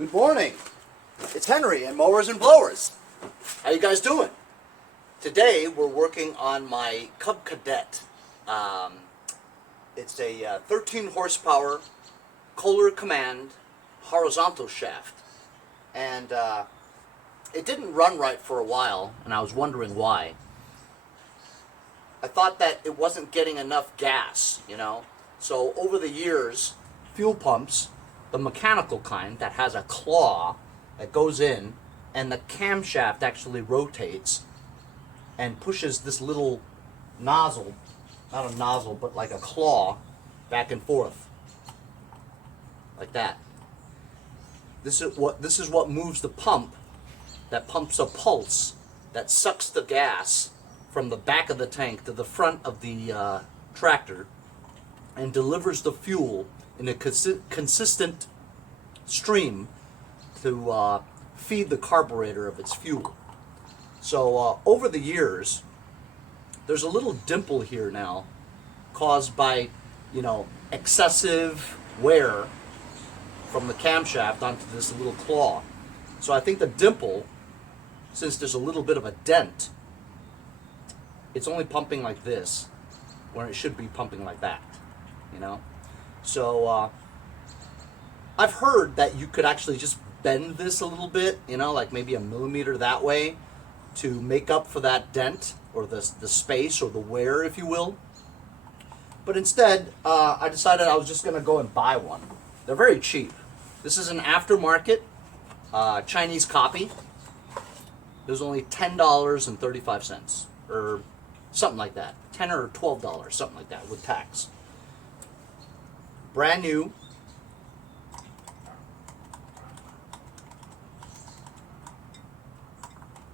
Good morning. It's Henry and Mowers and Blowers. How you guys doing? Today we're working on my Cub Cadet. It's a 13 horsepower Kohler command horizontal shaft. And it didn't run right for a while, and I was wondering why. I thought that it wasn't getting enough gas, you know. So over the years, fuel pumps, the mechanical kind that has a claw that goes in, and the camshaft actually rotates and pushes this little nozzle, not a nozzle, but like a claw, back and forth, like that. This is what moves the pump, that pumps a pulse that sucks the gas from the back of the tank to the front of the tractor and delivers the fuel in a consistent stream to feed the carburetor of its fuel. So over the years, there's a little dimple here now caused by, you know, excessive wear from the camshaft onto this little claw. So I think the dimple, since there's a little bit of a dent, it's only pumping like this when it should be pumping like that, you know? So I've heard that you could actually just bend this a little bit, you know, like maybe a millimeter that way to make up for that dent or the space or the wear, if you will. But instead, I decided I was just going to go and buy one. They're very cheap. This is an aftermarket Chinese copy. It was only $10.35 or something like that. $10 or $12, something like that, with tax. Brand new.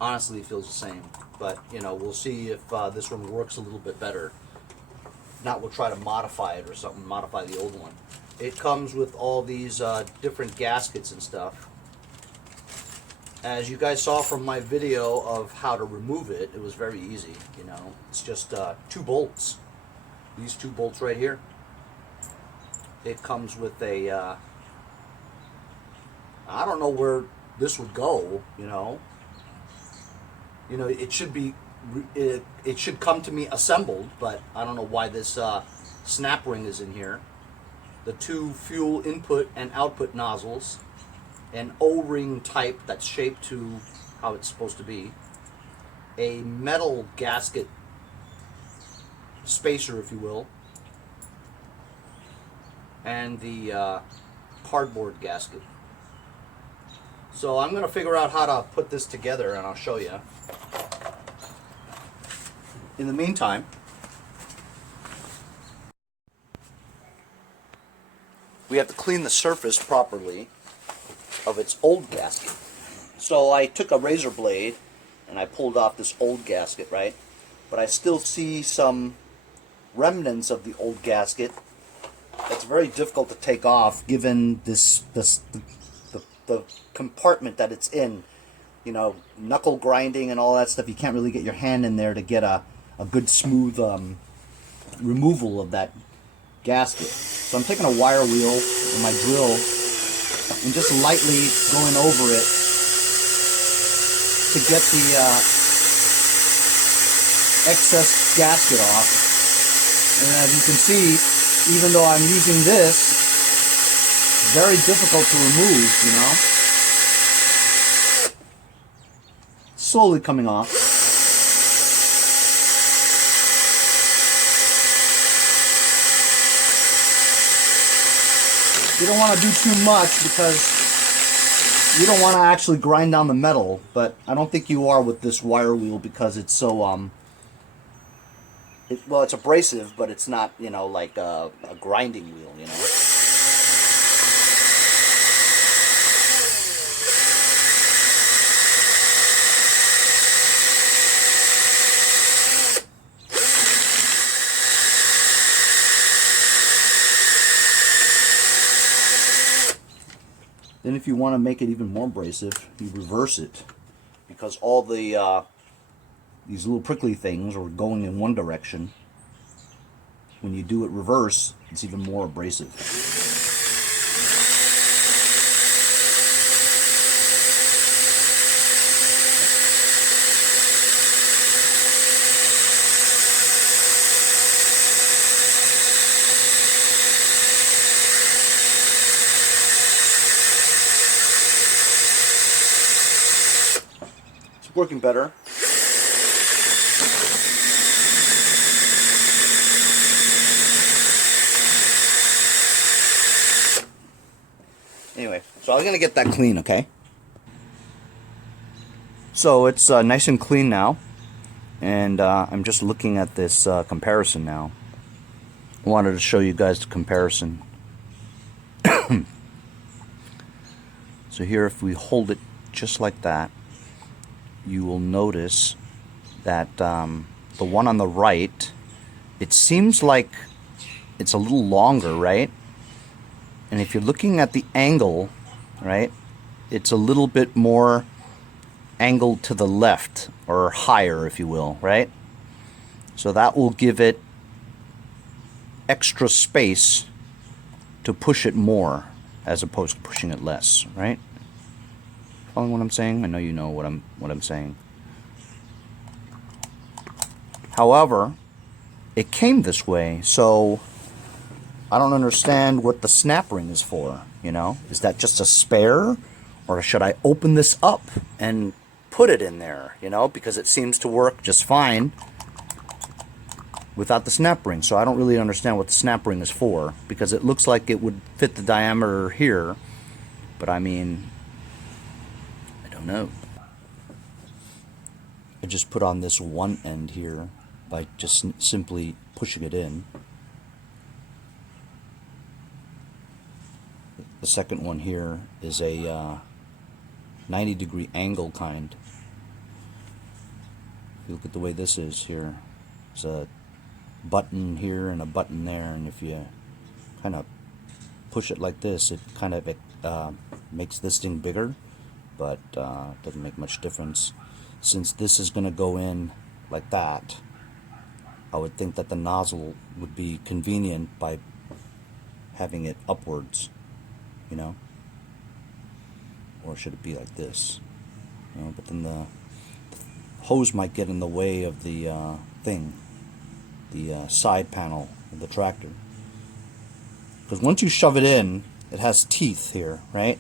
Honestly, it feels the same, but you know, we'll see if this one works a little bit better. If not, we'll try to modify it or something, modify the old one. It comes with all these different gaskets and stuff. As you guys saw from my video of how to remove it, it was very easy, you know. It's just 2 bolts. These 2 bolts right here. It comes with a, I don't know where this would go, you know. You know, it should be, it should come to me assembled, but I don't know why this snap ring is in here. The 2 fuel input and output nozzles. An O-ring type that's shaped to how it's supposed to be. A metal gasket spacer, if you will. And the cardboard gasket. So I'm going to figure out how to put this together, and I'll show you. In the meantime, we have to clean the surface properly of its old gasket. So I took a razor blade and I pulled off this old gasket, right? But I still see some remnants of the old gasket. It's very difficult to take off given the compartment that it's in. You know, knuckle grinding and all that stuff. You can't really get your hand in there to get a good smooth removal of that gasket. So I'm taking a wire wheel with my drill and just lightly going over it to get the excess gasket off. And as you can see, even though I'm using this, very difficult to remove, you know. Slowly coming off. You don't want to do too much because you don't want to actually grind down the metal, but I don't think you are with this wire wheel because it's so, well, it's abrasive, but it's not, you know, like a grinding wheel, you know. Then if you want to make it even more abrasive, you reverse it, because all the these little prickly things are going in one direction. When you do it reverse, it's even more abrasive. working better. Anyway, so I'm going to get that clean, okay? So it's nice and clean now, and I'm just looking at this comparison now. I wanted to show you guys the comparison. So here, if we hold it just like that, you will notice that the one on the right, it seems like it's a little longer, right? And if you're looking at the angle, right, it's a little bit more angled to the left, or higher, if you will, right? So that will give it extra space to push it more, as opposed to pushing it less, right? Following what I'm saying? I know you know what I'm saying. However, it came this way, so I don't understand what the snap ring is for, you know? Is that just a spare? Or should I open this up and put it in there, you know? Because it seems to work just fine without the snap ring. So I don't really understand what the snap ring is for, because it looks like it would fit the diameter here. But I mean, I don't know. I just put on this one end here by just simply pushing it in. The second one here is a 90-degree angle kind. If you look at the way this is here, there's a button here and a button there, and if you kind of push it like this, it kind of makes this thing bigger, but doesn't make much difference. Since this is going to go in like that, I would think that the nozzle would be convenient by having it upwards, you know? Or should it be like this? You know, but then the hose might get in the way of the thing, the side panel of the tractor. Because once you shove it in, it has teeth here, right?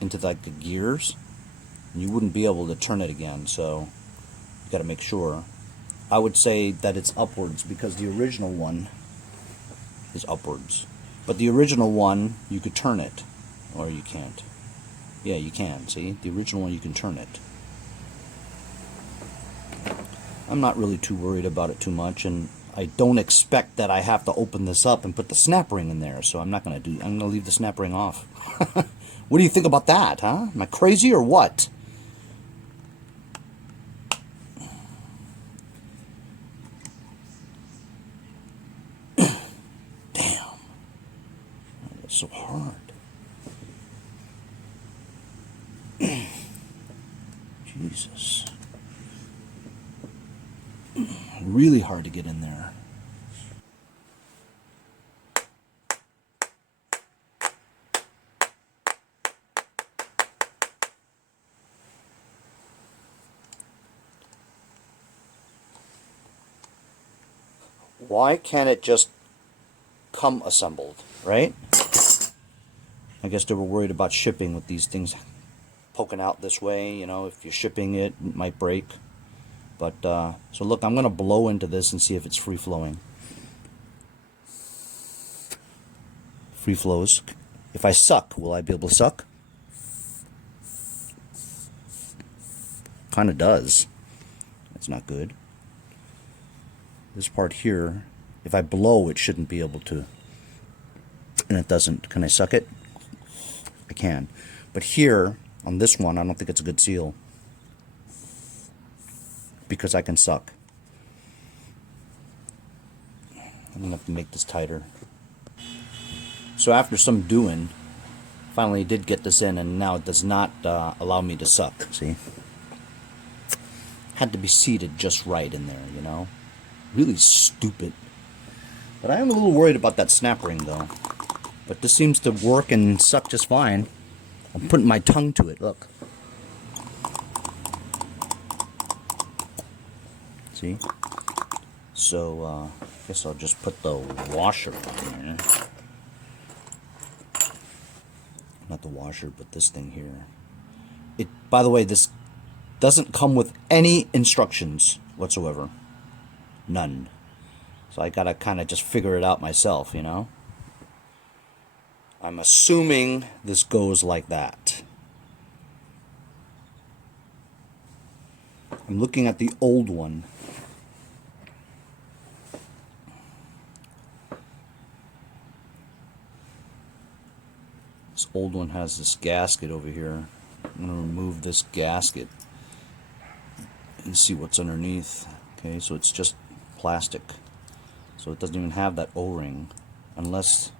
Into like the gears. And you wouldn't be able to turn it again, so you got to make sure. I would say that it's upwards, because the original one is upwards. But the original one, you could turn it, or you can't. Yeah, you can, see? The original one, you can turn it. I'm not really too worried about it too much, and I don't expect that I have to open this up and put the snap ring in there, so I'm not going to do. I'm going to leave the snap ring off. What do you think about that, huh? Am I crazy or what? Damn. That's so hard. Jesus. Really hard to get in there. Why can't it just come assembled, right? I guess they were worried about shipping with these things poking out this way, you know, if you're shipping it, it might break. But, so look, I'm going to blow into this and see if it's free-flowing. Free flows. If I suck, will I be able to suck? Kind of does. That's not good. This part here, if I blow, it shouldn't be able to. And it doesn't. Can I suck it? I can. But here, on this one, I don't think it's a good seal, because I can suck. I'm going to have to make this tighter. So after some doing, finally did get this in, and now it does not allow me to suck, see? Had to be seated just right in there, you know? Really stupid. But I am a little worried about that snap ring, though. But this seems to work and suck just fine. I'm putting my tongue to it, look. See? So, I guess I'll just put the washer on there. Not the washer, but this thing here. It, by the way, this doesn't come with any instructions whatsoever. None. So I gotta kind of just figure it out myself, you know? I'm assuming this goes like that. I'm looking at the old one. This old one has this gasket over here. I'm going to remove this gasket and see what's underneath. Okay, so it's just plastic. So it doesn't even have that O-ring. Unless...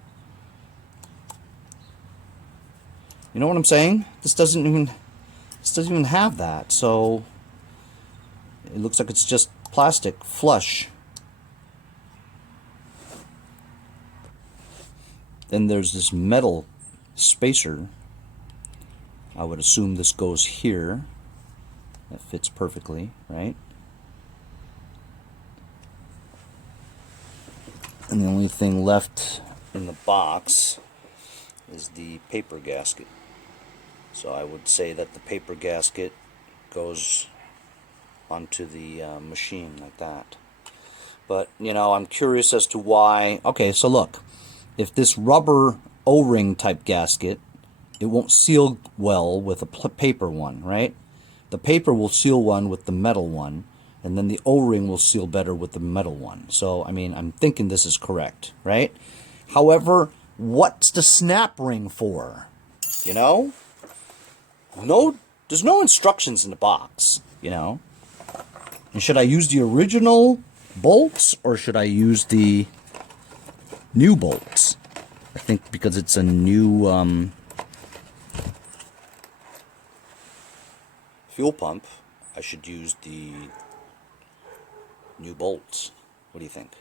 You know what I'm saying? This doesn't even have that. So it looks like it's just plastic, flush. Then there's this metal spacer. I would assume this goes here. That fits perfectly, right? And the only thing left in the box is the paper gasket. So I would say that the paper gasket goes onto the machine like that. But, you know, I'm curious as to why... Okay, so look. If this rubber O-ring type gasket, it won't seal well with a paper one, right? The paper will seal one with the metal one, and then the O-ring will seal better with the metal one. So, I mean, I'm thinking this is correct, right? However, what's the snap ring for? You know? No, there's no instructions in the box, you know? And should I use the original bolts, or should I use the new bolts? I think because it's a new fuel pump, I should use the new bolts. What do you think?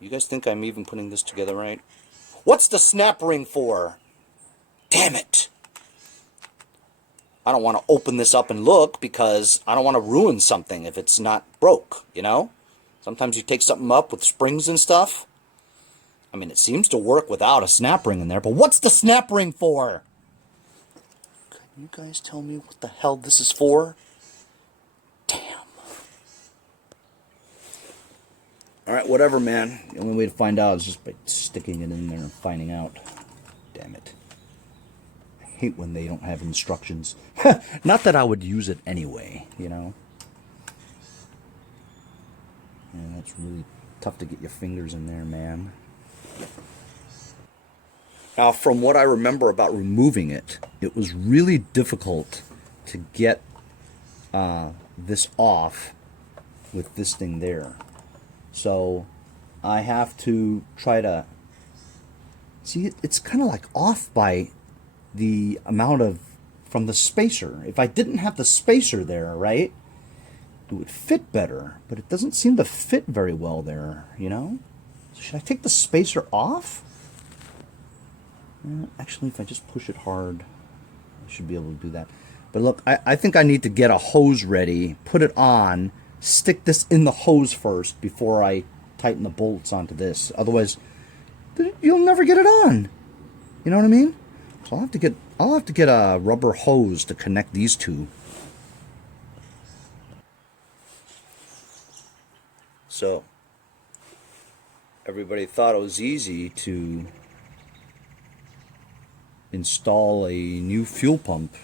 You guys think I'm even putting this together right? What's the snap ring for? Damn it! I don't want to open this up and look because I don't want to ruin something if it's not broke, you know? Sometimes you take something up with springs and stuff. I mean, it seems to work without a snap ring in there, but what's the snap ring for? Can you guys tell me what the hell this is for? Damn. Alright, whatever, man. The only way to find out is just by sticking it in there and finding out. Damn it. I hate when they don't have instructions. Not that I would use it anyway, you know? Yeah, that's really tough to get your fingers in there, man. Now, from what I remember about removing it, it was really difficult to get this off with this thing there. So I have to try to... See, it's kind of like off by the amount of... from the spacer. If I didn't have the spacer there, right, it would fit better. But it doesn't seem to fit very well there, you know? So should I take the spacer off? Actually, if I just push it hard, I should be able to do that. But look, I think I need to get a hose ready, put it on, stick this in the hose first before I tighten the bolts onto this. Otherwise, you'll never get it on. You know what I mean? So I'll have to get a rubber hose to connect these two. So everybody thought it was easy to install a new fuel pump.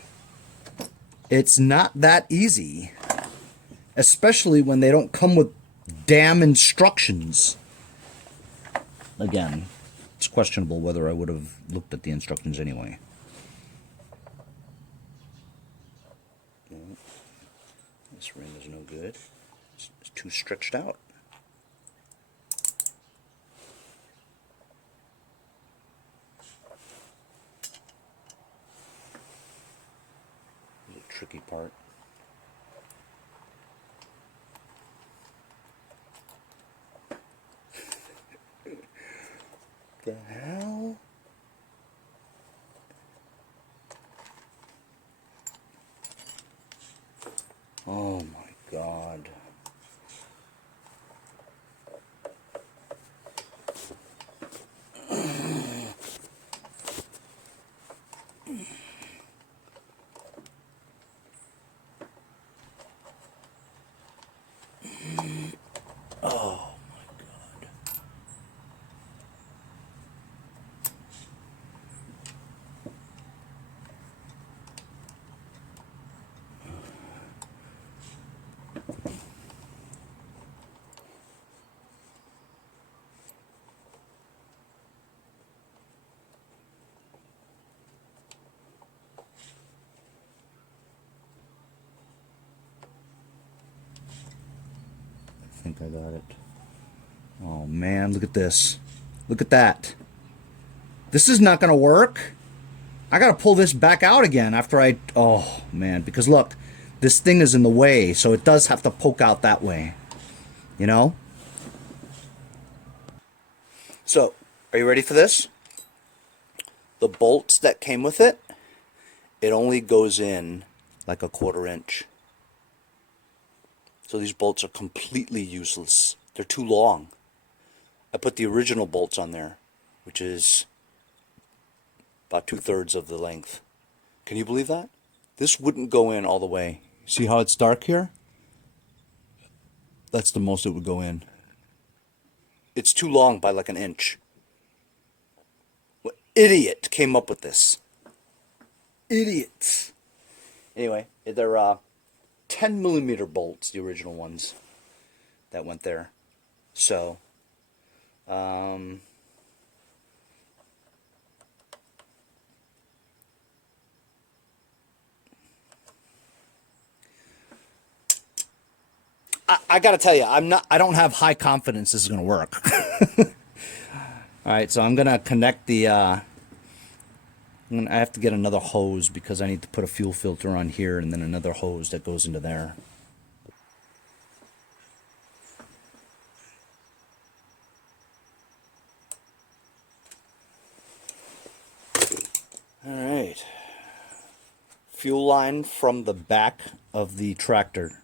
It's not that easy, especially when they don't come with damn instructions. Again, it's questionable whether I would have looked at the instructions anyway. This ring is no good. It's too stretched out. Tricky part. The hell? Oh my God. Oh my God. I think I got it. Oh man, look at this. Look at that. This is not going to work. I got to pull this back out again after I... Oh man, because look, this thing is in the way, so it does have to poke out that way. You know? So, are you ready for this? The bolts that came with it, it only goes in like a 1/4 inch. So these bolts are completely useless. They're too long. I put the original bolts on there, which is about 2/3 of the length. Can you believe that? This wouldn't go in all the way. See how it's dark here? That's the most it would go in. It's too long by like an inch. What idiot came up with this? Idiots. Anyway, they're 10mm bolts, the original ones that went there. So, I gotta tell you, I don't have high confidence this is gonna work. All right, so I'm gonna connect the. I have to get another hose because I need to put a fuel filter on here and then another hose that goes into there. All right. Fuel line from the back of the tractor.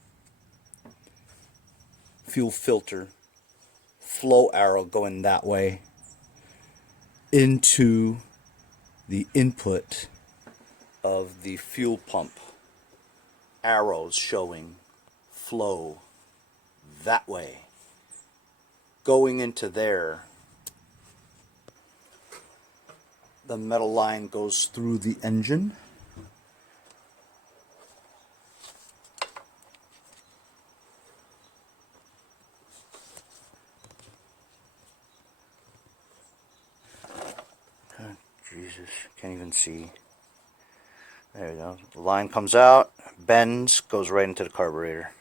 Fuel filter. Flow arrow going that way into the input of the fuel pump. Arrows showing flow that way. Going into there, the metal line goes through the engine. Oh, Jesus, can't even see. There we go. The line comes out, bends, goes right into the carburetor.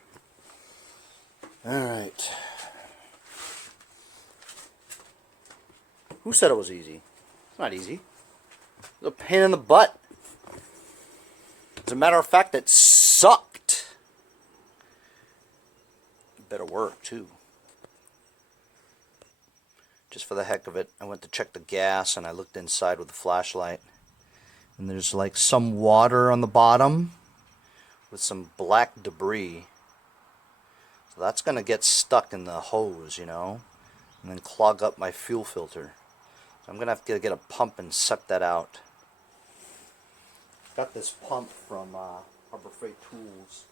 Alright. Who said it was easy? It's not easy. It's a pain in the butt. As a matter of fact, it sucked. It better work, too. Just for the heck of it, I went to check the gas and I looked inside with the flashlight. And there's like some water on the bottom with some black debris. So that's going to get stuck in the hose, you know, and then clog up my fuel filter. So I'm going to have to get a pump and suck that out. Got this pump from Harbor Freight Tools.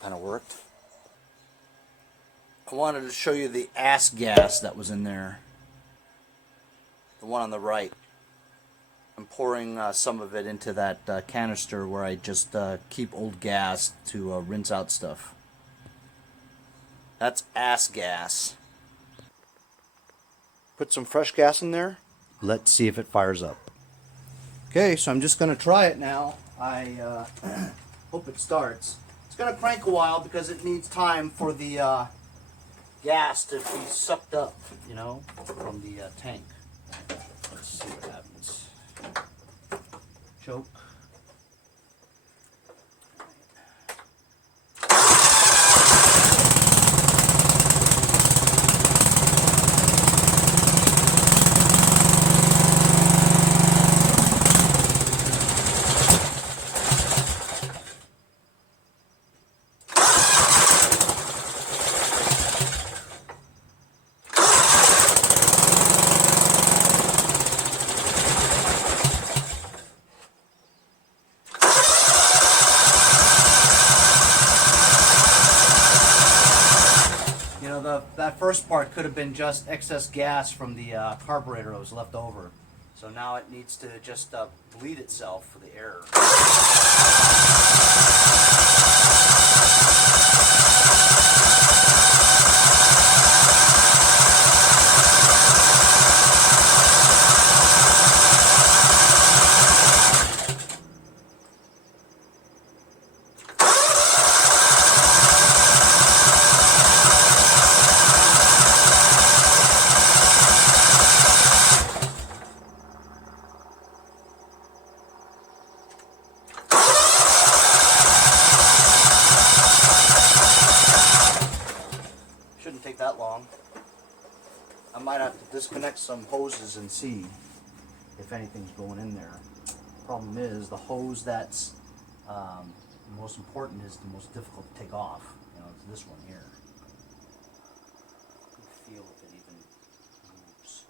kind of worked. I wanted to show you the ass gas that was in there. The one on the right. I'm pouring some of it into that canister where I just keep old gas to rinse out stuff. That's ass gas. Put some fresh gas in there. Let's see if it fires up. Okay, so I'm just going to try it now. I hope it starts. It's going to crank a while because it needs time for the gas to be sucked up, you know, from the tank. Let's see what happens. Choke. That first part could have been just excess gas from the carburetor that was left over. So now it needs to just bleed itself for the air. Shouldn't take that long. I might have to disconnect some hoses and see if anything's going in there. Problem is, the hose that's most important is the most difficult to take off. You know, it's this one here. I can feel if it even moves.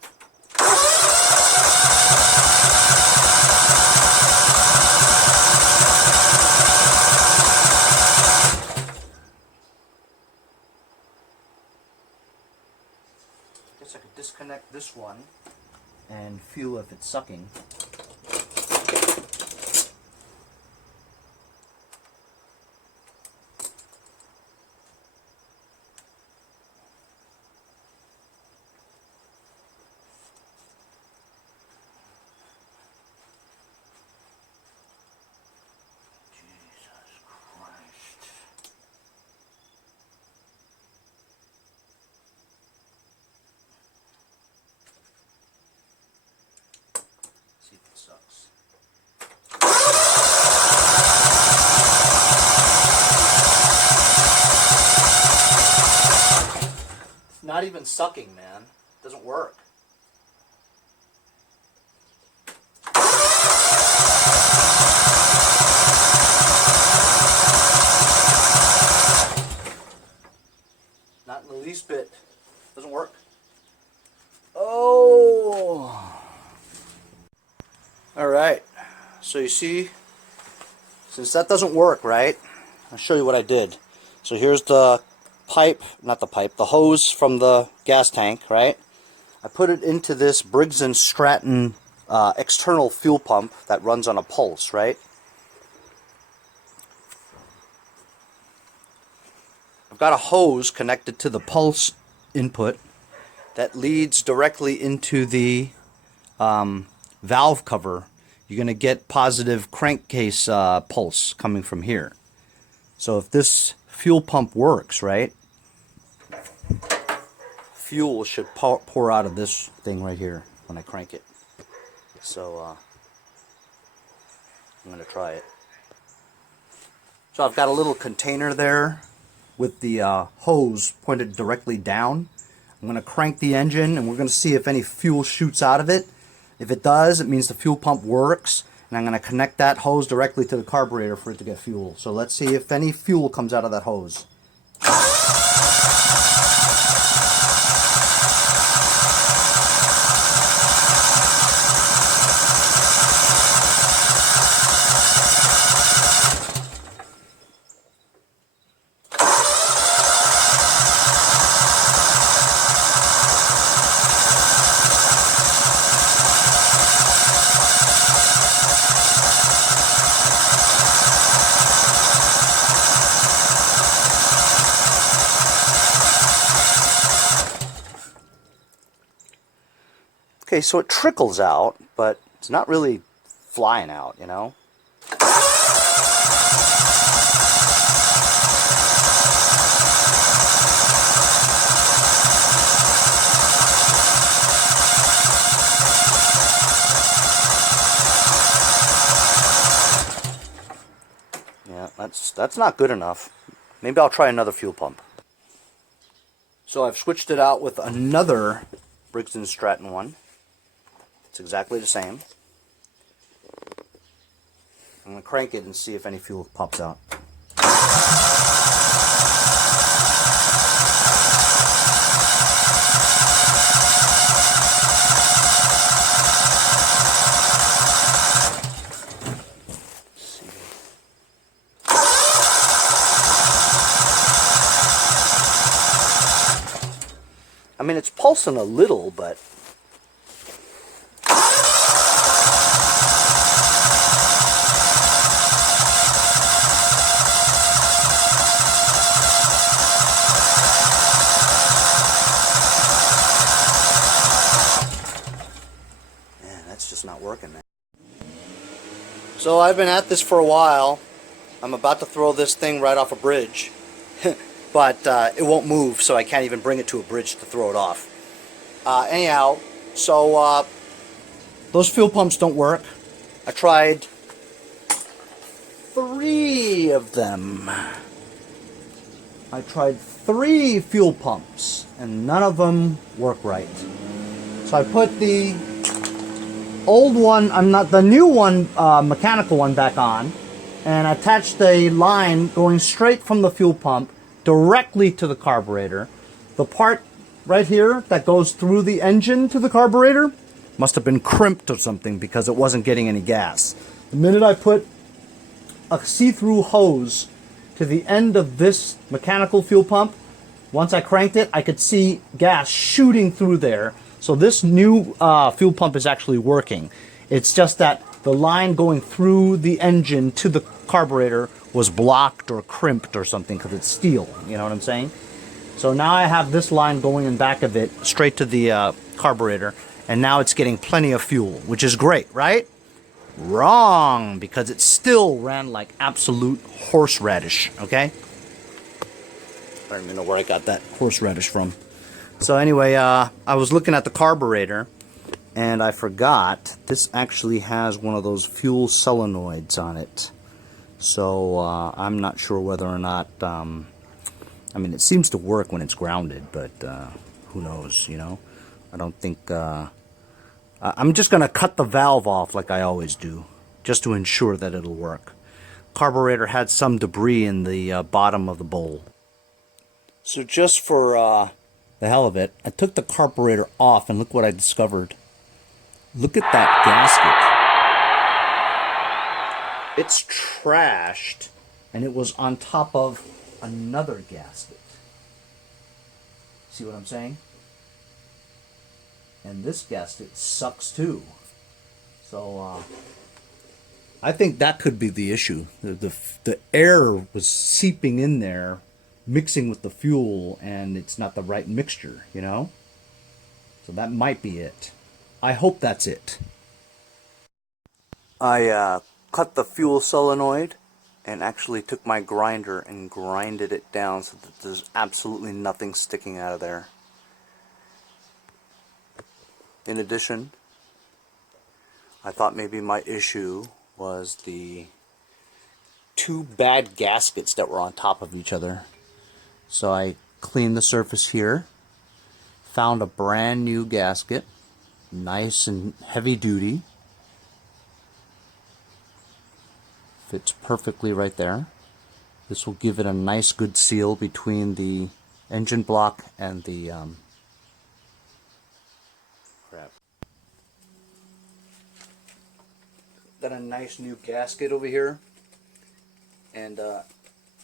I could disconnect this one and feel if it's sucking. See if it sucks. It's not even sucking, man. It doesn't work. Not in the least bit. Doesn't work. Oh. Alright, so you see, since that doesn't work, right, I'll show you what I did. So here's the pipe, not the pipe, the hose from the gas tank, right? I put it into this Briggs & Stratton external fuel pump that runs on a pulse, right? I've got a hose connected to the pulse input that leads directly into the valve cover. You're going to get positive crankcase pulse coming from here. So if this fuel pump works, right, fuel should pour out of this thing right here when I crank it. So I'm going to try it. So I've got a little container there with the hose pointed directly down. I'm going to crank the engine and we're going to see if any fuel shoots out of it. If it does, it means the fuel pump works, and I'm going to connect that hose directly to the carburetor for it to get fuel. So let's see if any fuel comes out of that hose. Okay, so it trickles out, but it's not really flying out, you know? Yeah, that's not good enough. Maybe I'll try another fuel pump. So I've switched it out with another Briggs & Stratton one. It's exactly the same. I'm going to crank it and see if any fuel pops out. I mean, it's pulsing a little, but man, that's just not working, man. So I've been at this for a while. I'm about to throw this thing right off a bridge. But it won't move, so I can't even bring it to a bridge to throw it off. Anyhow, so those fuel pumps don't work. I tried 3 of them. I tried 3 fuel pumps, and none of them work right. So I put the old one, the new one, mechanical one back on, and attached a line going straight from the fuel pump directly to the carburetor. The part right here that goes through the engine to the carburetor must have been crimped or something because it wasn't getting any gas. The minute I put a see-through hose to the end of this mechanical fuel pump, once I cranked it, I could see gas shooting through there. So this new fuel pump is actually working. It's just that the line going through the engine to the carburetor was blocked or crimped or something because it's steel, you know what I'm saying? So now I have this line going in back of it straight to the carburetor, and now it's getting plenty of fuel, which is great, right? Wrong, because it still ran like absolute horseradish, okay? I don't even know where I got that horseradish from. So anyway, I was looking at the carburetor, and I forgot this actually has one of those fuel solenoids on it. So I'm not sure whether or not, I mean, it seems to work when it's grounded, but who knows, you know? I don't think, I'm just going to cut the valve off like I always do, just to ensure that it'll work. Carburetor had some debris in the bottom of the bowl. So just for the hell of it, I took the carburetor off, and look what I discovered. Look at that gasket. It's trashed, and it was on top of another gasket. See what I'm saying? And this gasket sucks too. So I think that could be the issue. The air was seeping in there, mixing with the fuel, and it's not the right mixture, you know? So that might be it. I hope that's it. I cut the fuel solenoid and actually took my grinder and grinded it down so that there's absolutely nothing sticking out of there. In addition, I thought maybe my issue was the 2 bad gaskets that were on top of each other. So I cleaned the surface here, found a brand new gasket, nice and heavy duty. Fits perfectly right there. This will give it a nice good seal between the engine block and the got a nice new gasket over here, and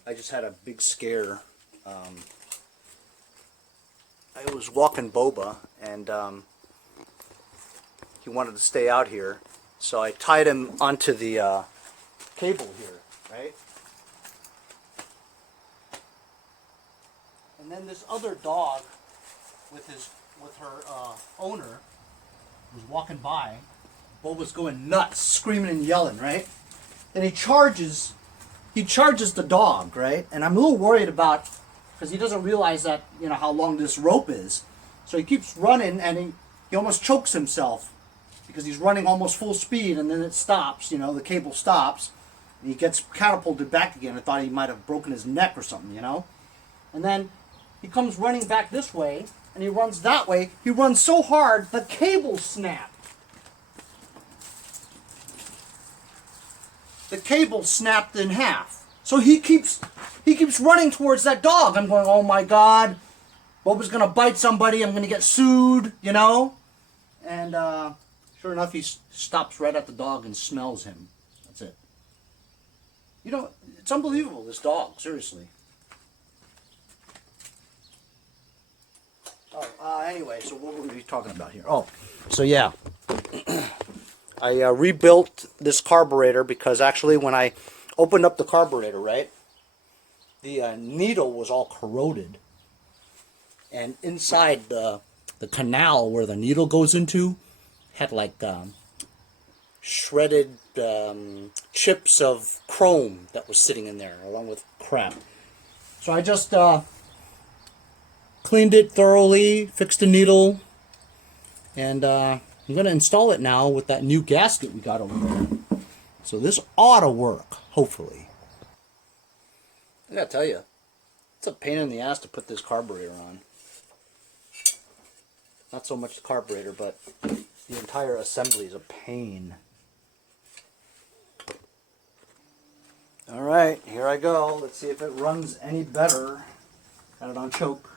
I just had a big scare. I was walking Boba, and he wanted to stay out here, so I tied him onto the cable here, right? And then this other dog with her owner was walking by. Bob was going nuts, screaming and yelling, right? Then he charges the dog, right? And I'm a little worried about, because he doesn't realize that, you know, how long this rope is. So he keeps running, and he almost chokes himself because he's running almost full speed, and then it stops, you know, the cable stops, and he gets catapulted back again. I thought he might have broken his neck or something, you know? And then he comes running back this way, and he runs that way. He runs so hard, the cable snapped. The cable snapped in half. So he keeps running towards that dog. I'm going, oh my God, Bob is gonna bite somebody. I'm gonna get sued, you know. And sure enough, he stops right at the dog and smells him. That's it. You know, it's unbelievable. This dog, seriously. Oh, anyway, so what were we talking about here? Oh, so yeah. I rebuilt this carburetor because actually when I opened up the carburetor, right, the needle was all corroded. And inside the canal where the needle goes into had like shredded chips of chrome that was sitting in there along with crap. So I just cleaned it thoroughly, fixed the needle, and I'm going to install it now with that new gasket we got over there. So this ought to work, hopefully. I gotta tell you, it's a pain in the ass to put this carburetor on. Not so much the carburetor, but the entire assembly is a pain. Alright, here I go. Let's see if it runs any better. Got it on choke.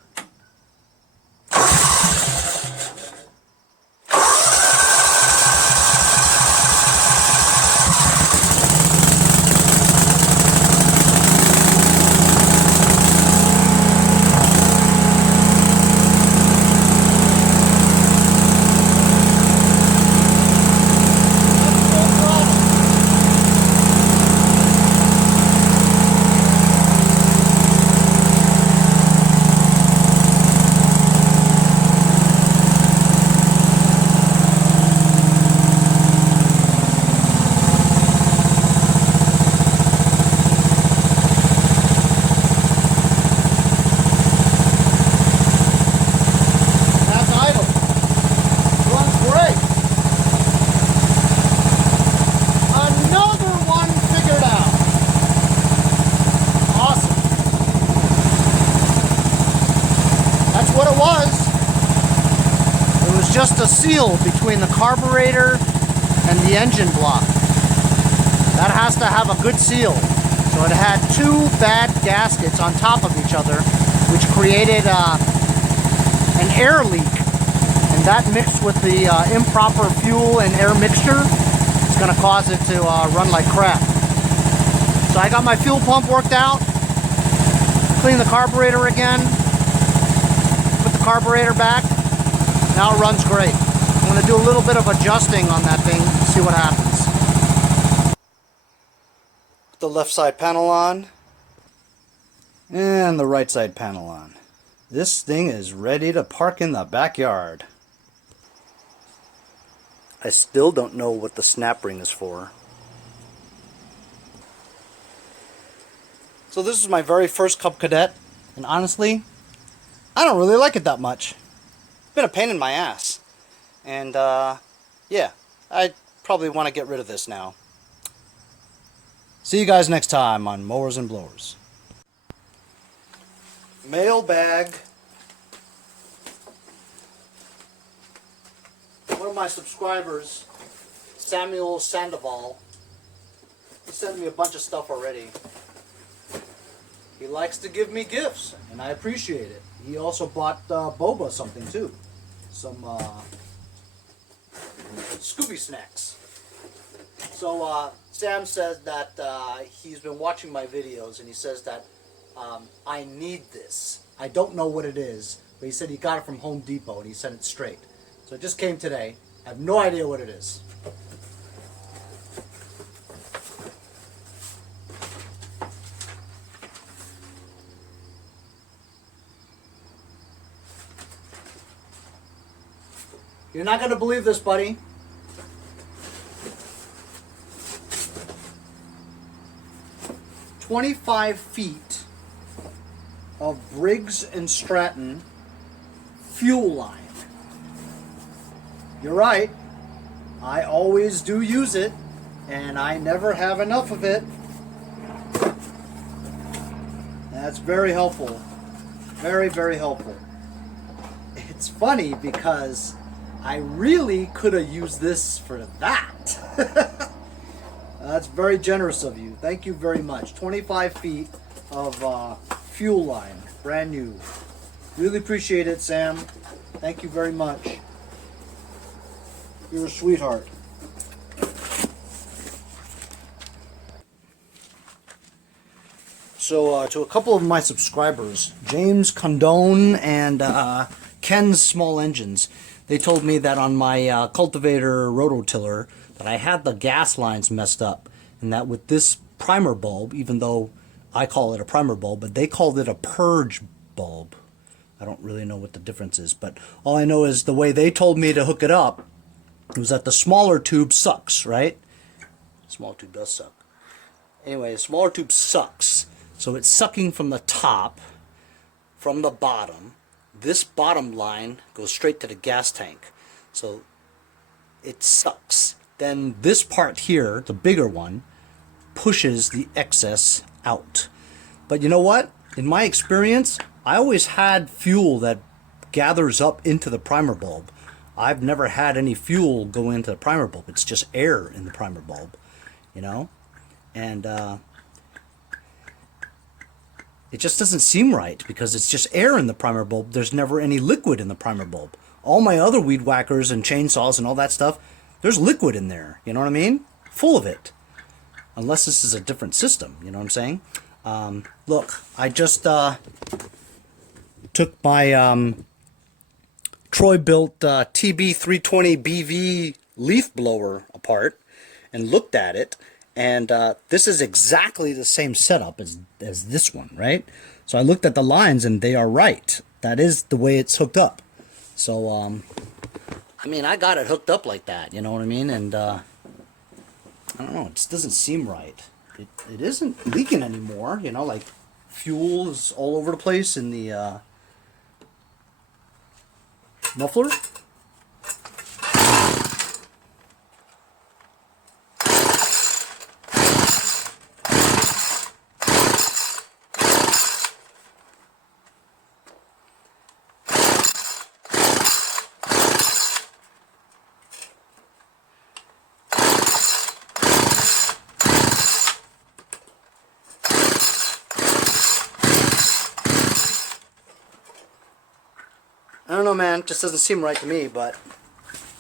Just a seal between the carburetor and the engine block. That has to have a good seal. So it had two bad gaskets on top of each other, which created an air leak. And that mixed with the improper fuel and air mixture is going to cause it to run like crap. So I got my fuel pump worked out, cleaned the carburetor again, put the carburetor back. Now it runs great. I'm going to do a little bit of adjusting on that thing, see what happens. Put the left side panel on, and the right side panel on. This thing is ready to park in the backyard. I still don't know what the snap ring is for. So this is my very first Cub Cadet, and honestly, I don't really like it that much. Been a pain in my ass, and yeah, I probably want to get rid of this now. See you guys next time on Mowers and Blowers. Mailbag. One of my subscribers, Samuel Sandoval, he sent me a bunch of stuff already. He likes to give me gifts, and I appreciate it. He also bought Boba something too. Some Scooby snacks. So Sam says that he's been watching my videos, and he says that I need this. I don't know what it is, but he said he got it from Home Depot, and he sent it straight. So it just came today. I have no idea what it is. You're not going to believe this, buddy. $25 feet of Briggs & Stratton fuel line. You're right. I always do use it, and I never have enough of it. That's very helpful. Very, very helpful. It's funny because I really could have used this for that. That's very generous of you. Thank you very much. 25 feet of fuel line, brand new. Really appreciate it, Sam. Thank you very much. You're a sweetheart. So to a couple of my subscribers, James Condone and Ken's Small Engines, they told me that on my cultivator rototiller that I had the gas lines messed up, and that with this primer bulb, even though I call it a primer bulb, but they called it a purge bulb. I don't really know what the difference is, but all I know is the way they told me to hook it up was that the smaller tube sucks, right? Small tube does suck. Anyway, the smaller tube sucks. So it's sucking from the top, from the bottom. This bottom line goes straight to the gas tank. So it sucks. Then this part here, the bigger one, pushes the excess out. But you know what? In my experience, I always had fuel that gathers up into the primer bulb. I've never had any fuel go into the primer bulb. It's just air in the primer bulb, you know? And it just doesn't seem right because it's just air in the primer bulb. There's never any liquid in the primer bulb. All my other weed whackers and chainsaws and all that stuff, there's liquid in there. You know what I mean? Full of it. Unless this is a different system. You know what I'm saying? Look, I just took my Troy-built TB320BV leaf blower apart and looked at it. And this is exactly the same setup as this one, right? So I looked at the lines and they are right. That is the way it's hooked up. So, I mean, I got it hooked up like that, you know what I mean? And I don't know, it just doesn't seem right. It isn't leaking anymore, you know, like fuel is all over the place in the muffler. I don't know, man. It just doesn't seem right to me, but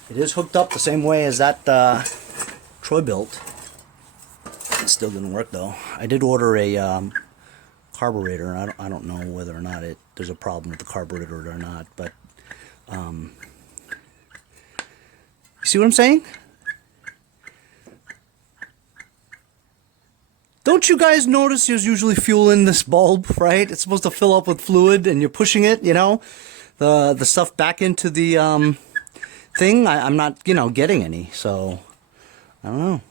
it is hooked up the same way as that Troy built. It still didn't work, though. I did order a carburetor. I don't know whether or not there's a problem with the carburetor or not, but you see what I'm saying? Don't you guys notice there's usually fuel in this bulb, right? It's supposed to fill up with fluid, and you're pushing it, you know, the stuff back into the thing. I'm not, you know, getting any, so I don't know.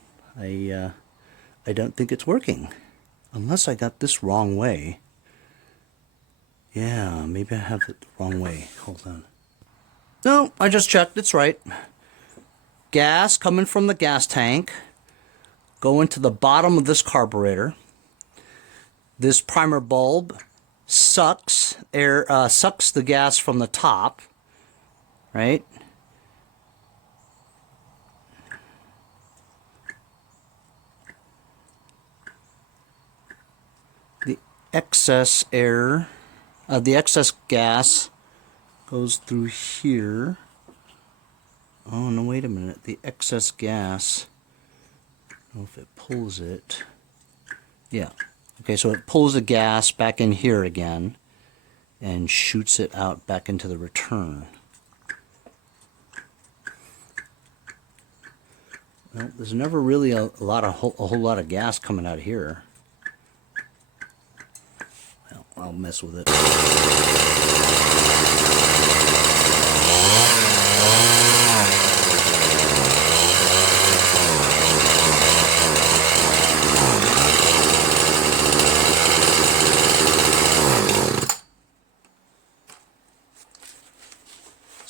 I don't think it's working, unless I got this wrong way. Yeah, maybe I have it the wrong way. Hold on. No, I just checked. It's right. Gas coming from the gas tank, going to the bottom of this carburetor. This primer bulb sucks the gas from the top, right? The excess air, the excess gas goes through here. Oh no, wait a minute. The excess gas, I don't know if it pulls it. Yeah. Okay, so it pulls the gas back in here again and shoots it out back into the return. Well, there's never really a whole lot of gas coming out of here. Well, I'll mess with it.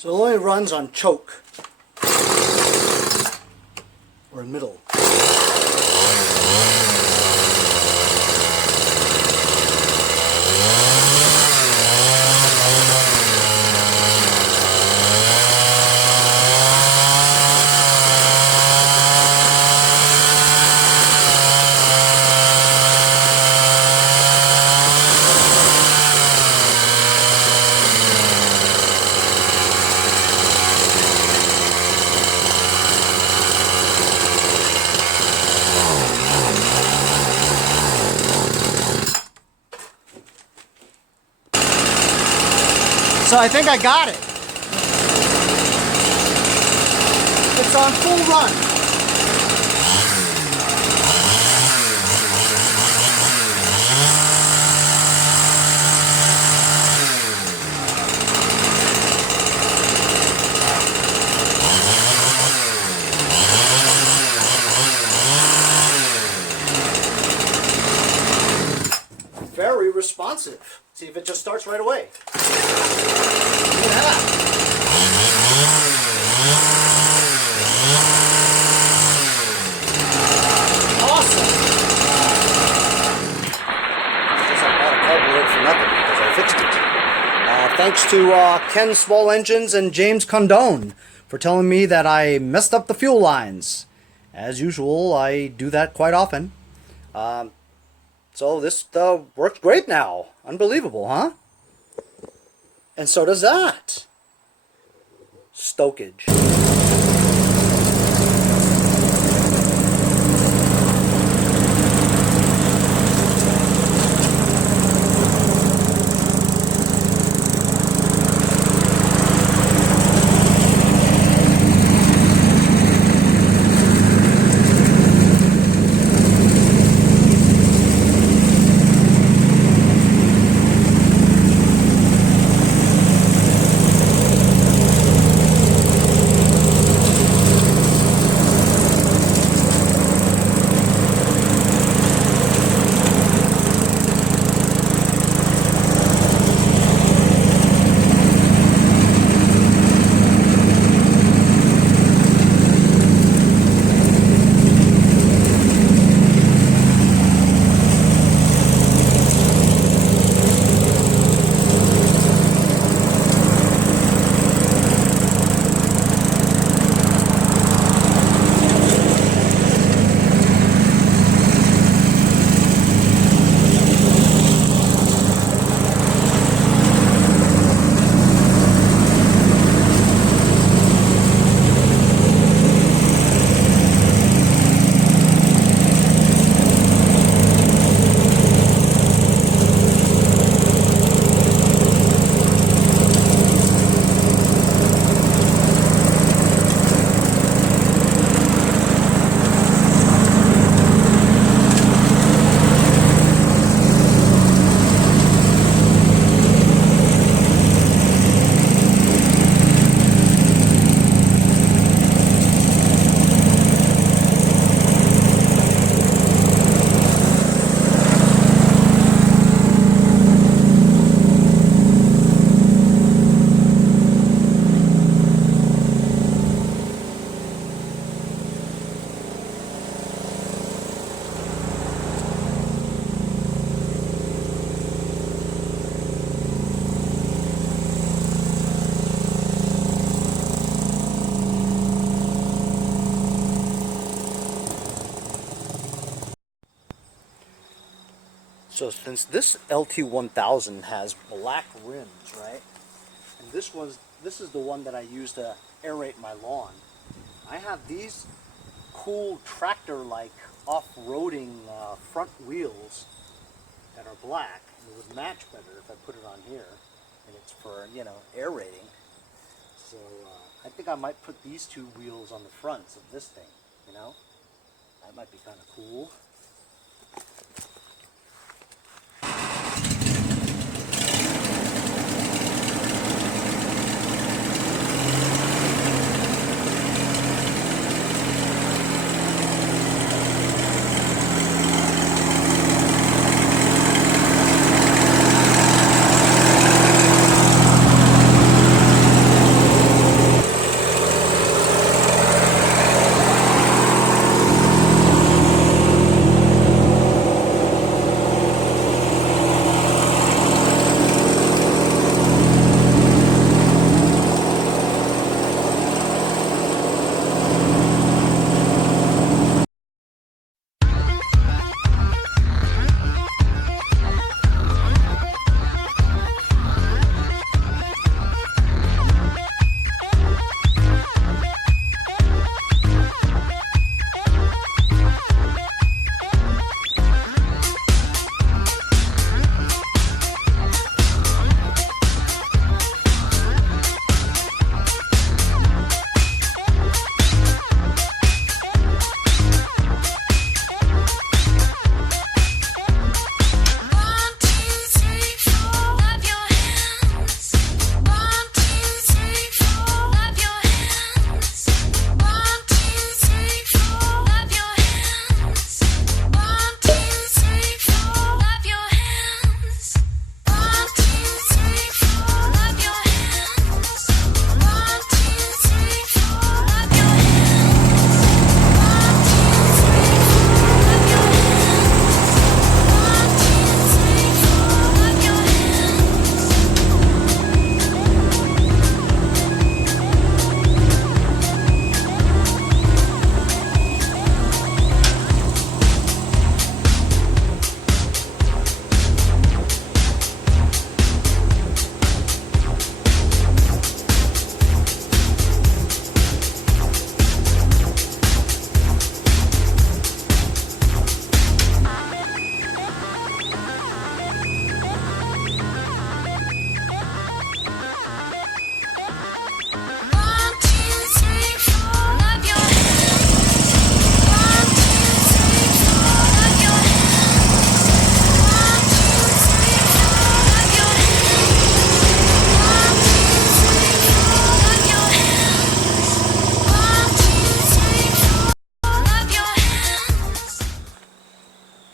So it only runs on choke or middle. So I think I got it. It's on full run. Very responsive. See if it just starts right away. Look at that. Awesome. I guess I bought a carburetor for nothing because I fixed it. Thanks to Ken Small Engines and James Condone for telling me that I messed up the fuel lines. As usual, I do that quite often. So this works great now. Unbelievable, huh? And so does that. Stokage. So since this LT1000 has black rims, right? And this is the one that I use to aerate my lawn. I have these cool tractor-like off-roading front wheels that are black. And it would match better if I put it on here. And it's for, you know, aerating. So I think I might put these two wheels on the fronts of this thing, you know? That might be kind of cool.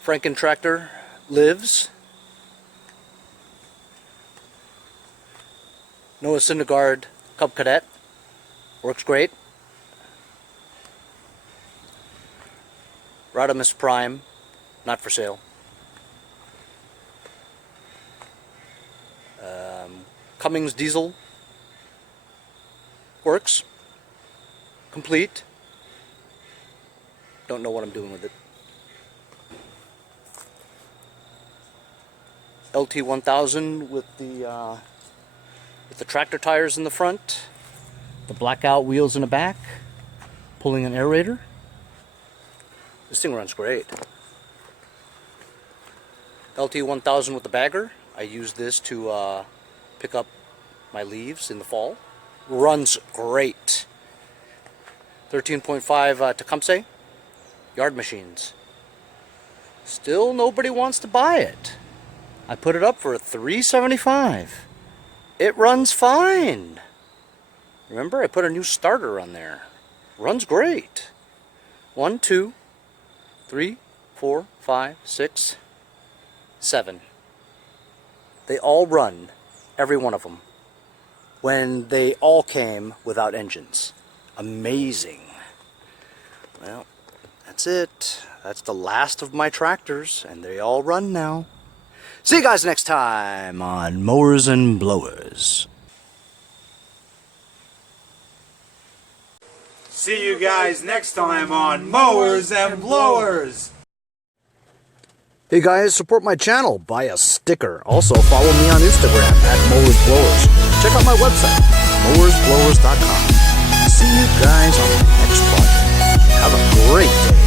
Franken tractor lives. Noah Syndergaard Cub Cadet works great. Rodimus Prime, not for sale. Cummins diesel works. Complete. Don't know what I'm doing with it. LT1000 with the tractor tires in the front, the blackout wheels in the back, pulling an aerator. This thing runs great. LT1000 with the bagger. I use this to pick up my leaves in the fall. Runs great. 13.5 Tecumseh yard machines. Still nobody wants to buy it. I put it up for $375. It runs fine. Remember, I put a new starter on there. Runs great. 1, 2, 3, 4, 5, 6, 7. They all run, every one of them, when they all came without engines. Amazing. Well, that's it. That's the last of my tractors, and they all run now. See you guys next time on Mowers and Blowers. See you guys next time on Mowers and Blowers. Hey guys, support my channel. Buy a sticker. Also, follow me on Instagram at Mowers Blowers. Check out my website, mowersblowers.com. See you guys on the next project. Have a great day.